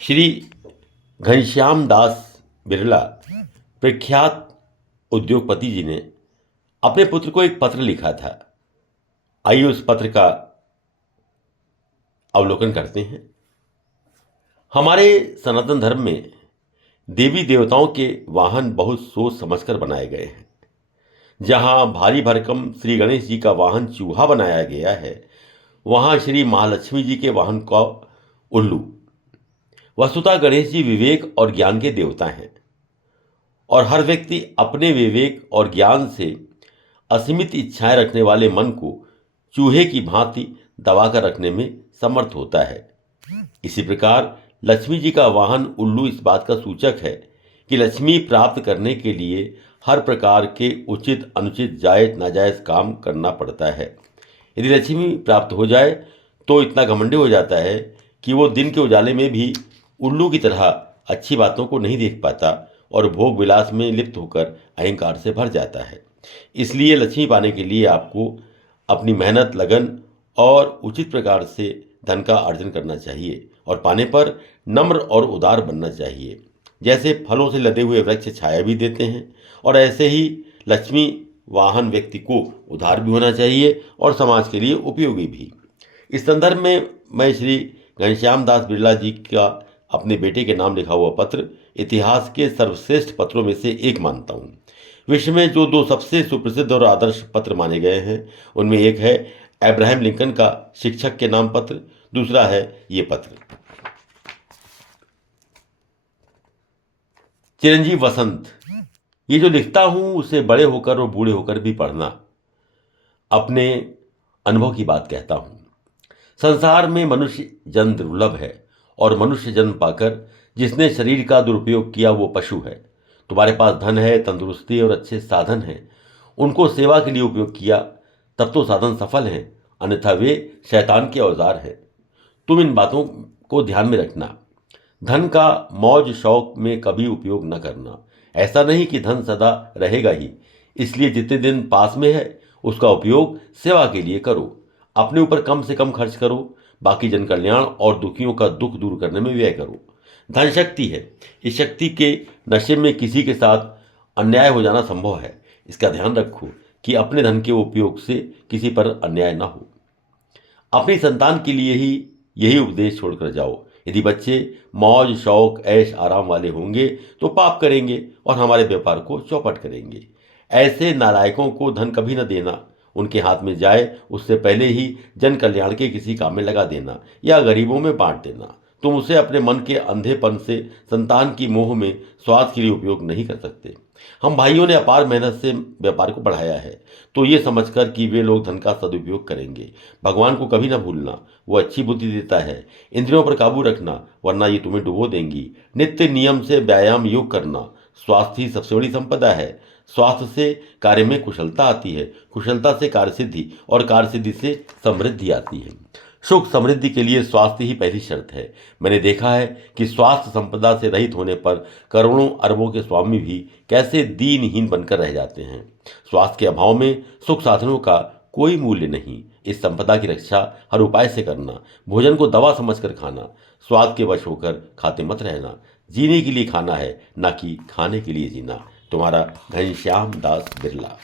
श्री घनश्याम दास बिरला प्रख्यात उद्योगपति जी ने अपने पुत्र को एक पत्र लिखा था। आइए उस पत्र का अवलोकन करते हैं। हमारे सनातन धर्म में देवी देवताओं के वाहन बहुत सोच समझकर बनाए गए हैं। जहां भारी भरकम श्री गणेश जी का वाहन चूहा बनाया गया है, वहां श्री महालक्ष्मी जी के वाहन का उल्लू। वस्तुतः गणेश जी विवेक और ज्ञान के देवता हैं और हर व्यक्ति अपने विवेक और ज्ञान से असीमित इच्छाएं रखने वाले मन को चूहे की भांति दबाकर रखने में समर्थ होता है। इसी प्रकार लक्ष्मी जी का वाहन उल्लू इस बात का सूचक है कि लक्ष्मी प्राप्त करने के लिए हर प्रकार के उचित अनुचित जायज नाजायज काम करना पड़ता है। यदि लक्ष्मी प्राप्त हो जाए तो इतना घमंडी हो जाता है कि वो दिन के उजाले में भी उल्लू की तरह अच्छी बातों को नहीं देख पाता और भोग विलास में लिप्त होकर अहंकार से भर जाता है। इसलिए लक्ष्मी पाने के लिए आपको अपनी मेहनत, लगन और उचित प्रकार से धन का अर्जन करना चाहिए और पाने पर नम्र और उदार बनना चाहिए। जैसे फलों से लदे हुए वृक्ष छाया भी देते हैं और ऐसे ही लक्ष्मी वाहन व्यक्ति को उदार भी होना चाहिए और समाज के लिए उपयोगी भी। इस संदर्भ में मैं श्री घनश्याम दास बिरला जी का अपने बेटे के नाम लिखा हुआ पत्र इतिहास के सर्वश्रेष्ठ पत्रों में से एक मानता हूँ। विश्व में जो दो सबसे सुप्रसिद्ध और आदर्श पत्र माने गए हैं, उनमें एक है अब्राहम लिंकन का शिक्षक के नाम पत्र, दूसरा है ये पत्र। चिरंजीव वसंत, ये जो लिखता हूं उसे बड़े होकर और बूढ़े होकर भी पढ़ना। अपने अनुभव की बात कहता हूं। संसार में मनुष्य जन्म दुर्लभ है और मनुष्य जन्म पाकर जिसने शरीर का दुरुपयोग किया वो पशु है। तुम्हारे पास धन है, तंदुरुस्ती और अच्छे साधन हैं, उनको सेवा के लिए उपयोग किया तब तो साधन सफल हैं, अन्यथा वे शैतान के औजार हैं। तुम इन बातों को ध्यान में रखना। धन का मौज शौक में कभी उपयोग न करना। ऐसा नहीं कि धन सदा रहेगा ही, इसलिए जितने दिन पास में है उसका उपयोग सेवा के लिए करो। अपने ऊपर कम से कम खर्च करो, बाकी जन कल्याण और दुखियों का दुख दूर करने में व्यय करो। धन शक्ति है, इस शक्ति के नशे में किसी के साथ अन्याय हो जाना संभव है। इसका ध्यान रखो कि अपने धन के उपयोग से किसी पर अन्याय न हो। अपनी संतान के लिए ही यही उपदेश छोड़कर जाओ। यदि बच्चे मौज शौक ऐश आराम वाले होंगे तो पाप करेंगे और हमारे व्यापार को चौपट करेंगे। ऐसे नालायकों को धन कभी न देना। उनके हाथ में जाए उससे पहले ही जन कल्याण के किसी काम में लगा देना या गरीबों में बांट देना। तुम उसे अपने मन के अंधेपन से संतान की मोह में स्वार्थ के लिए उपयोग नहीं कर सकते। हम भाइयों ने अपार मेहनत से व्यापार को बढ़ाया है, तो ये समझकर कि वे लोग धन का सदुपयोग करेंगे। भगवान को कभी ना भूलना, वो अच्छी बुद्धि देता है। इंद्रियों पर काबू रखना, वरना ये तुम्हें डुबो देंगी। नित्य नियम से व्यायाम योग करना। स्वास्थ्य ही सबसे बड़ी संपदा है। स्वास्थ्य से कार्य में कुशलता आती है, कुशलता से कार्यसिद्धि और कार्यसिद्धि से समृद्धि आती है। सुख समृद्धि के लिए स्वास्थ्य ही पहली शर्त है। मैंने देखा है कि स्वास्थ्य संपदा से रहित होने पर करोड़ों अरबों के स्वामी भी कैसे दीनहीन बनकर रह जाते हैं। स्वास्थ्य के अभाव में सुख साधनों का कोई मूल्य नहीं। इस संपदा की रक्षा हर उपाय से करना। भोजन को दवा समझकर खाना। स्वाद के वश होकर खाते मत रहना। जीने के लिए खाना है, न कि खाने के लिए जीना। तुम्हारा घनश्याम दास बिरला।